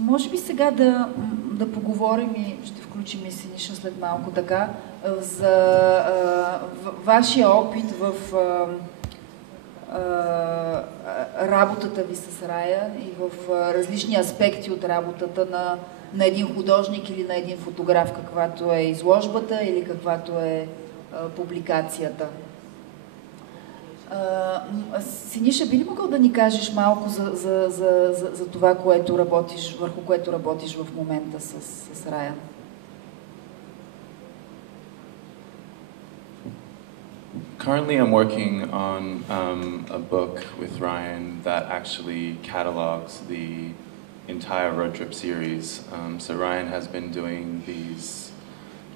Може би сега да поговорим и ще включим и Синиша след малко така за вашия опит в работата ви с Райан и в различни аспекти от работата на един художник или на един фотограф, каквато е изложбата или каквато е публикацията. Синиша, би ли могъл да ни кажеш малко за това, което работиш, върху което работиш в момента с Райан? Currently, I'm working on a book with Ryan that actually catalogs the entire road trip series. So Ryan has been doing these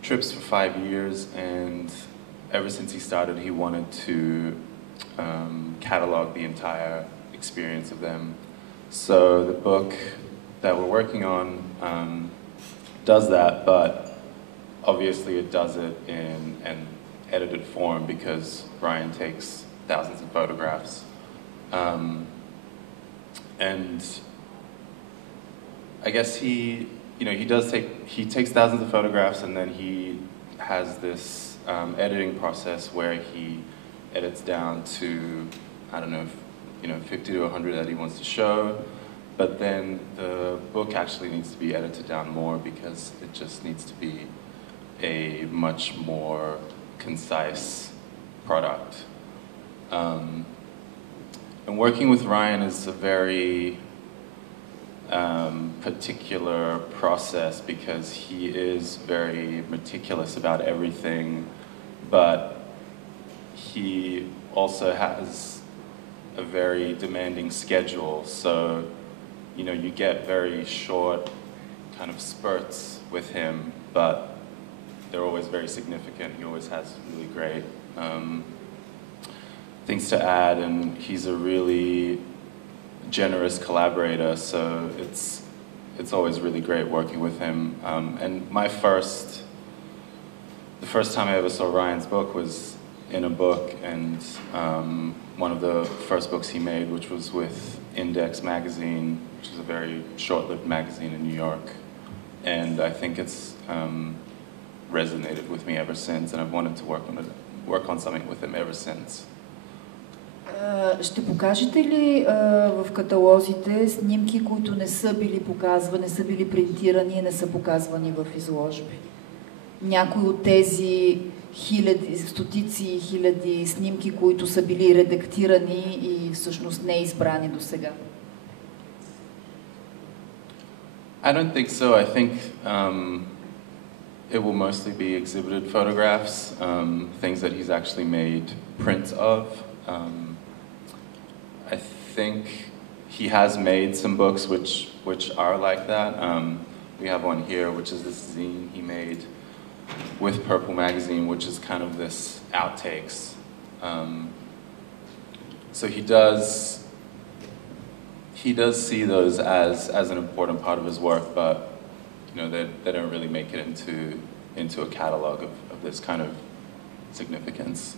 trips for 5 years, and ever since he started, he wanted to catalog the entire experience of them. So the book that we're working on does that, but obviously it does it in an edited form because Ryan takes thousands of photographs. And I guess he takes thousands of photographs, and then he has this editing process where he edits down to, I don't know, 50 to 100 that he wants to show, but then the book actually needs to be edited down more because it just needs to be a much more concise product. And working with Ryan is a very particular process because he is very meticulous about everything, but he also has a very demanding schedule, so you get very short kind of spurts with him, but they're always very significant. He always has really great things to add, and he's a really generous collaborator, so it's always really great working with him. And the first time I ever saw Ryan's book was in a book, and one of the first books he made, which was with Index magazine, which is a very short-lived magazine in New York. And I think it's resonated with me ever since, and I've wanted to work on something with him ever since. Ще покажете ли в каталозите снимки, които не са били показвани, не са били принтирани и не са показвани в изложби? Някои от тези стотици и хиляди снимки, които са били редактирани и всъщност не избрани до сега? I don't think so. I think it will mostly be exhibited photographs, things that he's actually made prints of. I think he has made some books which are like that. We have one here, which is this zine he made with Purple Magazine, which is kind of this outtakes. So he does see those as an important part of his work, but they don't really make it into a catalog of this kind of significance.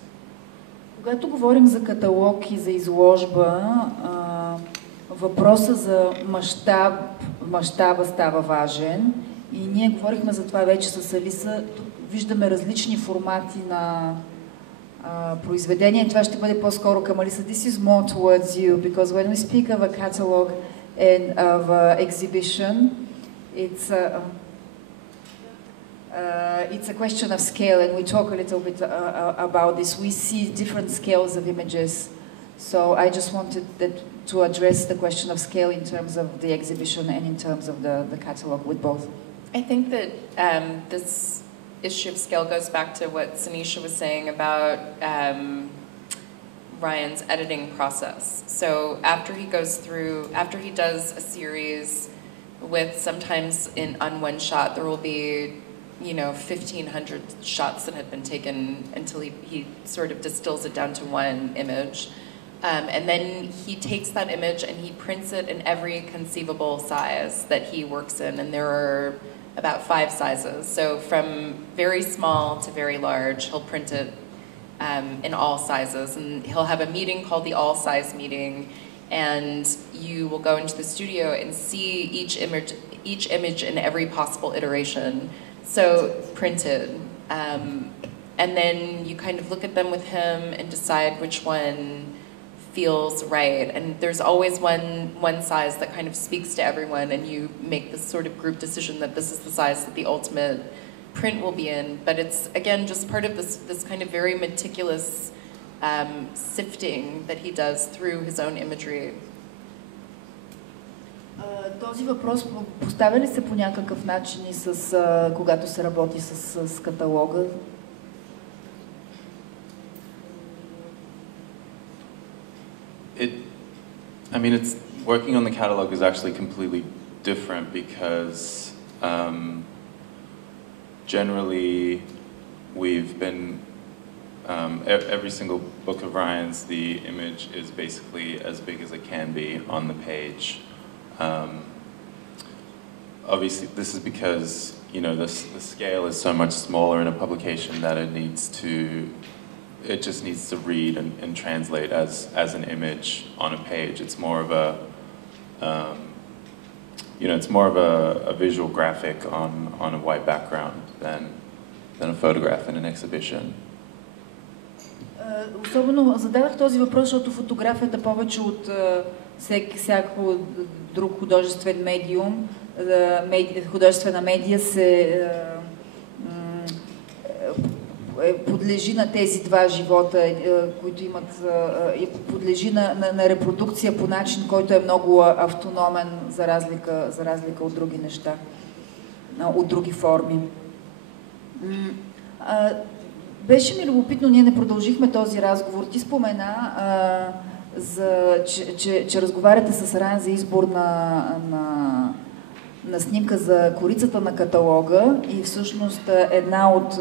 Когато говорим за каталог и за изложба, въпроса за мащаба става важен и ние говорихме за това вече с Алиса. Виждаме различни формати на произведения. Това ще бъде по-скоро към Алиса. This is more towards you, because when we speak of a catalog and of an exhibition, it's a question of scale, and we talk a little bit about this. We see different scales of images, so I just wanted to address the question of scale in terms of the exhibition and in terms of the catalog with both. I think that this issue of scale goes back to what Sinisha was saying about Ryan's editing process. So after he does a series with, sometimes on one shot there will be 1,500 shots that have been taken until he sort of distills it down to one image. And then he takes that image and he prints it in every conceivable size that he works in. And there are about 5 sizes. So from very small to very large, he'll print it in all sizes. And he'll have a meeting called the all-size meeting. and you will go into the studio and see each image in every possible iteration, so printed. And then you kind of look at them with him and decide which one feels right. And there's always one size that kind of speaks to everyone, and you make this sort of group decision that this is the size that the ultimate print will be in. But it's, again, just part of this kind of very meticulous sifting that he does through his own imagery. Този въпрос поставя ли се по някакъв начин и когато се работи с каталога? I mean, it's working on the catalog is actually completely different because generally we've been every single book of Ryan's, the image is basically as big as it can be on the page. Obviously, this is because the scale is so much smaller in a publication that it just needs to read and translate as an image on a page. It's more of a visual graphic on a white background than a photograph in an exhibition. Особено зададах този въпрос, защото фотографията повече от всяко друг художествен медиум, художествена медия подлежи на тези два живота, които имат, подлежи на репродукция по начин, който е много автономен за разлика от други неща, от други форми. Беше ми любопитно, ние не продължихме този разговор. Ти спомена, че разговаряте с Райан за избор на снимка за корицата на каталога и всъщност една от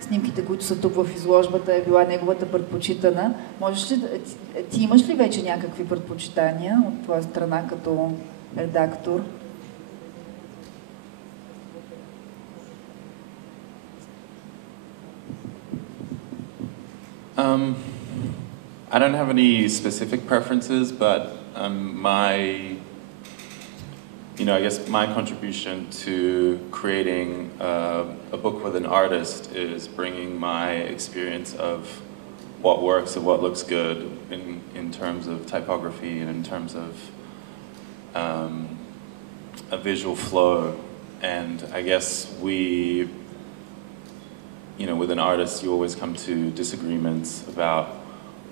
снимките, които са тук в изложбата, е била неговата предпочитана. Ти имаш ли вече някакви предпочитания от твоя страна като редактор? I don't have any specific preferences, but I guess my contribution to creating a book with an artist is bringing my experience of what works and what looks good in terms of typography and in terms of a visual flow. And I guess with an artist, you always come to disagreements about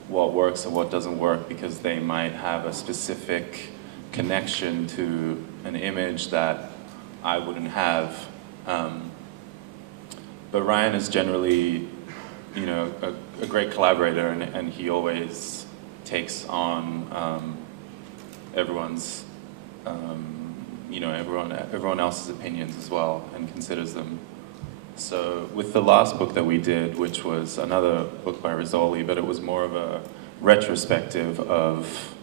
what works and what doesn't work because they might have a specific connection to an image that I wouldn't have. But Ryan is generally, a great collaborator, and he always takes on everyone else's opinions as well and considers them. So with the last book that we did, which was another book by Rizzoli, but it was more of a retrospective of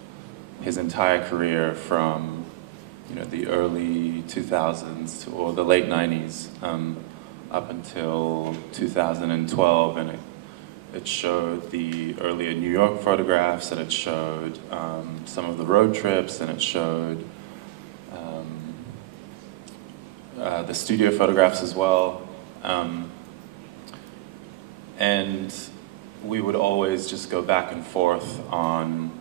his entire career from the early 2000s or the late 90s up until 2012, and it showed the earlier New York photographs, and it showed some of the road trips, and it showed the studio photographs as well. And we would always just go back and forth on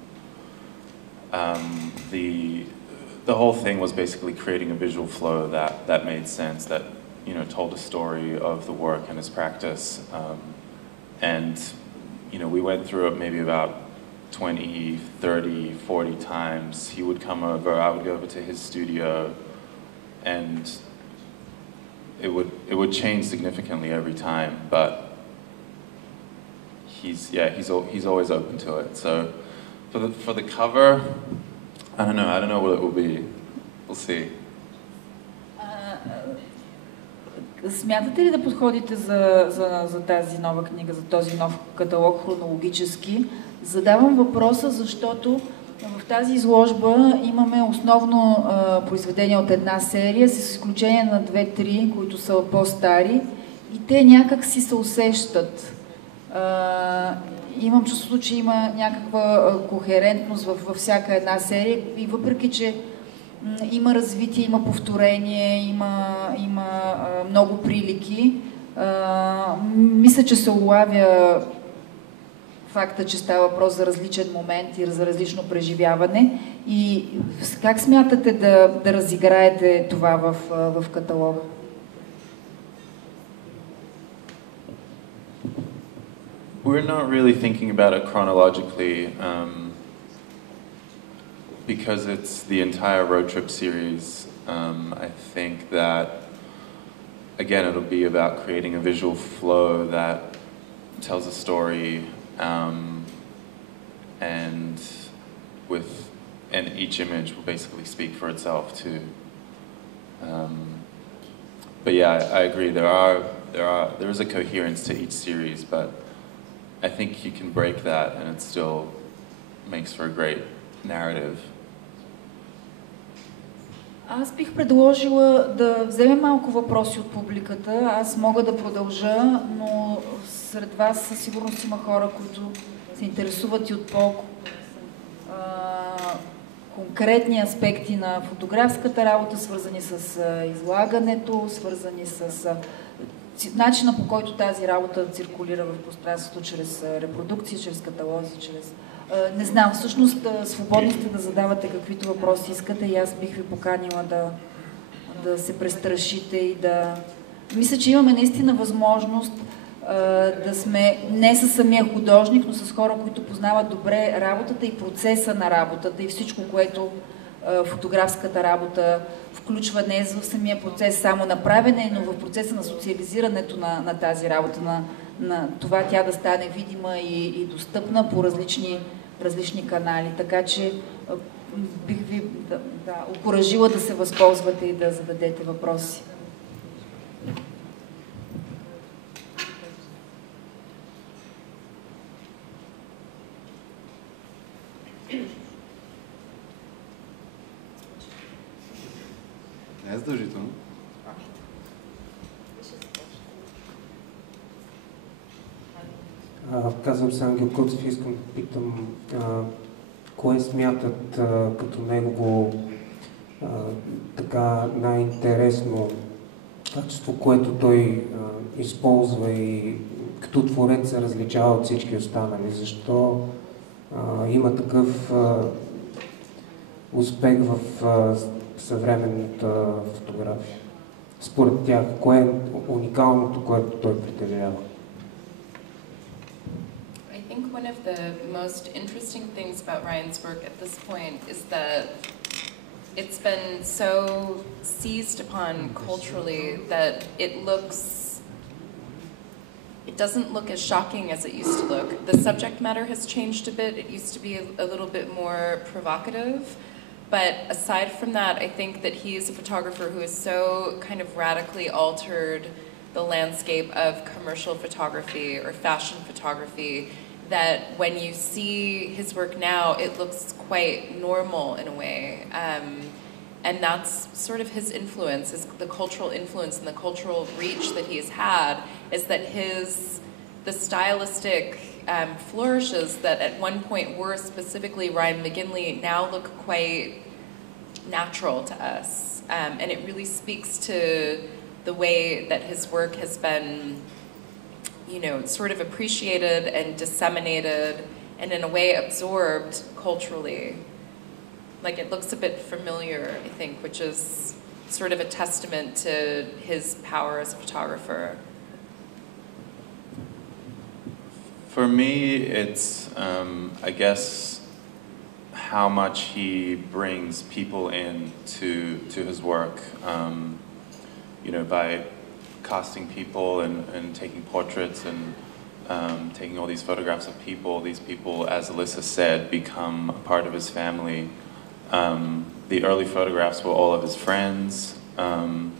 the whole thing was basically creating a visual flow that made sense, that told a story of the work and his practice. And we went through it maybe about 20, 30, 40 times. He would come over, I would go over to his studio, and it would change significantly every time, but he's always open to it. So for the cover, I don't know what it will be. We'll see. Смятате ли да подходите за тази нова книга, за този нов каталог хронологически? Задавам въпроса, защото в тази изложба имаме основно произведения от една серия, с изключение на 2-3, които са по-стари, и те някак си се усещат. имам чувството, че има някаква кохерентност във всяка една серия и въпреки, че има развитие, има повторение, има много прилики, мисля, че се улавя факта, че става въпрос за различен момент и за различно преживяване. И как смятате да разиграете това в каталога? We're not really thinking about it chronologically because it's the entire road trip series. I think that, again, it'll be about creating a visual flow that tells a story, and each image will basically speak for itself too. But yeah, I agree. There is a coherence to each series, but I think you can break that and it still makes for a great narrative. Аз бих предложила да вземем малко въпроси от публиката. Аз мога да продължа, но сред вас със сигурност има хора, които се интересуват и от конкретни аспекти на фотографската работа, свързани с излагането, свързани с начина, по който тази работа циркулира в пространството, чрез репродукции, чрез каталози, чрез... Не знам, всъщност свободни сте да задавате каквито въпроси искате и аз бих ви поканила да се престрашите и да... Мисля, че имаме наистина възможност да сме не със самия художник, но с хора, които познават добре работата и процеса на работата и всичко, което фотографската работа включва не в самия процес само на правене, но в процеса на социализирането на тази работа, на това тя да стане видима и достъпна по различни канали. Така че бих ви окуражила да се възползвате и да зададете въпроси. Не е задължително. Казвам се Ангел Куцев и искам да питам кое смятат като негово така най-интересно качество, което той използва и като творец се различава от всички останали. Защо има такъв успех в съвременната фотография? Според тях, кое е уникалното, което той притежава? I think one of the most interesting things about Ryan's work at this point is that it's been so seized upon culturally that it doesn't look as shocking as it used to look. The subject matter has changed a bit. It used to be a little bit more provocative. But aside from that, I think that he is a photographer who has so kind of radically altered the landscape of commercial photography or fashion photography that when you see his work now, it looks quite normal in a way. And that's sort of his influence, is the cultural influence and the cultural reach that he has had, is that the stylistic flourishes that at one point were specifically Ryan McGinley now look quite natural to us. And it really speaks to the way that his work has been, you know, sort of appreciated and disseminated and in a way absorbed culturally. Like it looks a bit familiar, I think, which is sort of a testament to his power as a photographer. For me, it's, I guess, how much he brings people in to his work, you know, by casting people and taking portraits and taking all these photographs of people. These people, as Alyssa said, become a part of his family. The early photographs were all of his friends, and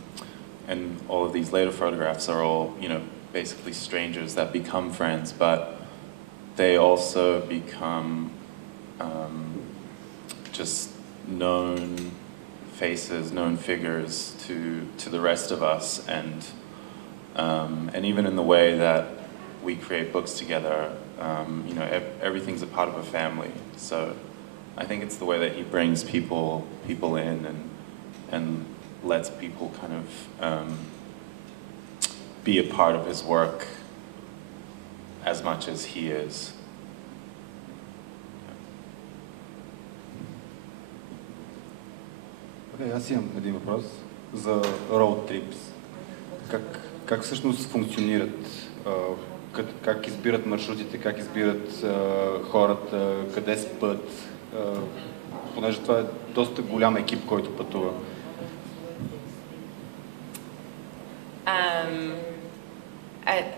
all of these later photographs are all, you know, basically strangers that become friends, but they also become just known faces, known figures to the rest of us, and even in the way that we create books together, you know, everything's a part of a family. So I think it's the way that he brings people in and lets people kind of be a part of his work as much as he is. Okay, аз имам един въпрос за road trips. Как всъщност функционират? Как избират маршрутите, как избират хората, къде спят? Понеже това е доста голям екип, който пътува.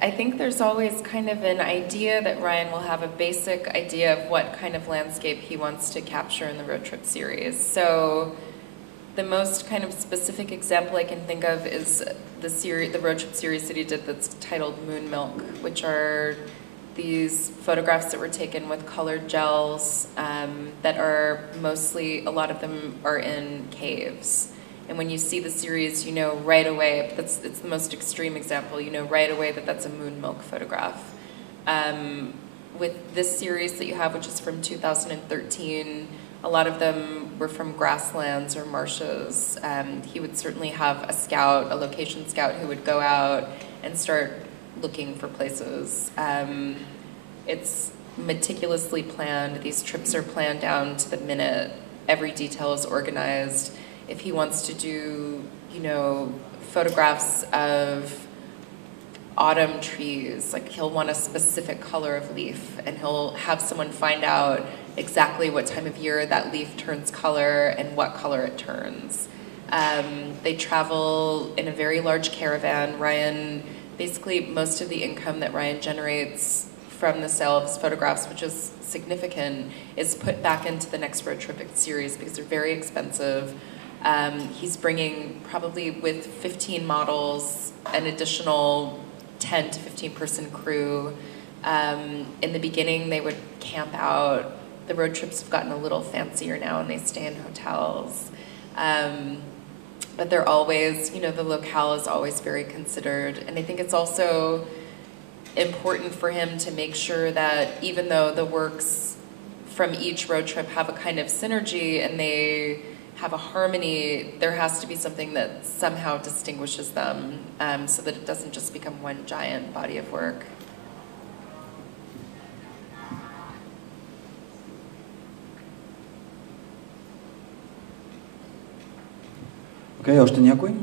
I think there's always kind of an idea that Ryan will have a basic idea of what kind of landscape he wants to capture in the road trip series. So the most kind of specific example I can think of is the road trip series that he did that's titled Moon Milk, which are these photographs that were taken with colored gels that are mostly, a lot of them are in caves. And when you see the series, you know right away, it's the most extreme example, you know right away that that's a moon milk photograph. With this series that you have, which is from 2013, a lot of them were from grasslands or marshes. He would certainly have a scout, a location scout, who would go out and start looking for places. It's meticulously planned. These trips are planned down to the minute. Every detail is organized. If he wants to do, you know, photographs of autumn trees, like he'll want a specific color of leaf, and he'll have someone find out exactly what time of year that leaf turns color and what color it turns. They travel in a very large caravan. Ryan, basically most of the income that Ryan generates from the sale of his photographs, which is significant, is put back into the next road trip series because they're very expensive. He's bringing, probably with 15 models, an additional 10 to 15 person crew. In the beginning, they would camp out. The road trips have gotten a little fancier now and they stay in hotels. But they're always, you know, the locale is always very considered. And I think it's also important for him to make sure that even though the works from each road trip have a kind of synergy and they have a harmony, there has to be something that somehow distinguishes them so that it doesn't just become one giant body of work. Окей, още някой?